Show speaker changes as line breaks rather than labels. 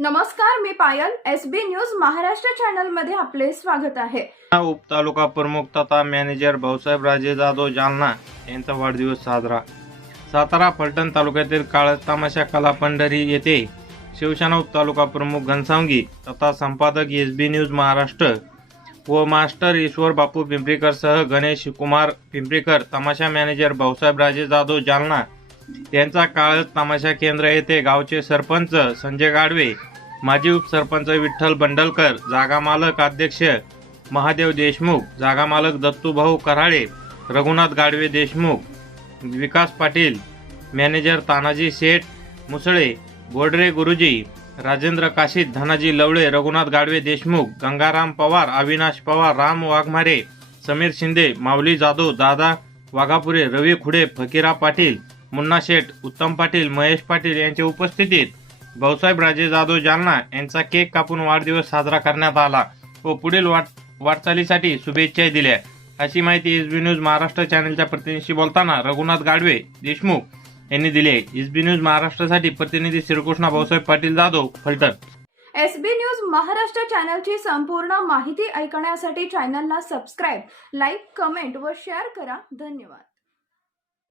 नमस्कार मी Payal S B news Maharashtra चॅनलमध्ये आपले स्वागत आहे.
उपतालुका प्रमुख तथा मॅनेजर भाऊसाहेब राजे जाधव जालना यांचा वाढदिवस साजरा. सातारा फलटण तालुक्यातील काळज तमाशा कला पंढरी येथे शिवसेना उपतालुका प्रमुख घनसावंगी तथा संपादक एस बी न्यूज महाराष्ट्र व मास्टर ईश्वर बापू पिंपरीकरसह गणेश कुमार पिंपरीकर तमाशा मॅनेजर भाऊसाहेब राजे जाधव जालना त्यांचा काळज तमाशा केंद्र येथे गावचे सरपंच संजय गाडवे माजी उपसरपंच विठ्ठल बंडलकर जागा मालक अध्यक्ष महादेव देशमुख जागा मालक दत्तूभाऊ कराळे रघुनाथ गाडवे देशमुख विकास पाटील मॅनेजर तानाजी शेठ मुसळे गोडरे गुरुजी राजेंद्र काशीद धनाजी लवळे रघुनाथ गाडवे देशमुख गंगाराम पवार अविनाश पवार राम वाघमारे समीर शिंदे माऊली जाधव दादा वाघापुरे रवी खुडे फकीरा पाटील मुन्ना शेठ उत्तम पाटील महेश पाटील यांच्या उपस्थितीत भाऊसाहेब राजे जाधव जालना यांचा केक कापून वाढदिवस साजरा करण्यात आला व पुढील वाट वाटचालीसाठी शुभेच्छा दिल्या. अशी माहिती एस बी न्यूज महाराष्ट्र चॅनलच्या प्रतिनिधीशी बोलताना रघुनाथ गाडवे देशमुख यांनी दिली आहे. एस बी न्यूज महाराष्ट्रासाठी प्रतिनिधी Shrikrishna Bhausaheb Patil Jadhav Phaltan.
S B news Maharashtra चॅनलची संपूर्ण माहिती ऐकण्यासाठी चॅनलला सबस्क्राईब लाईक कमेंट व शेअर करा. धन्यवाद.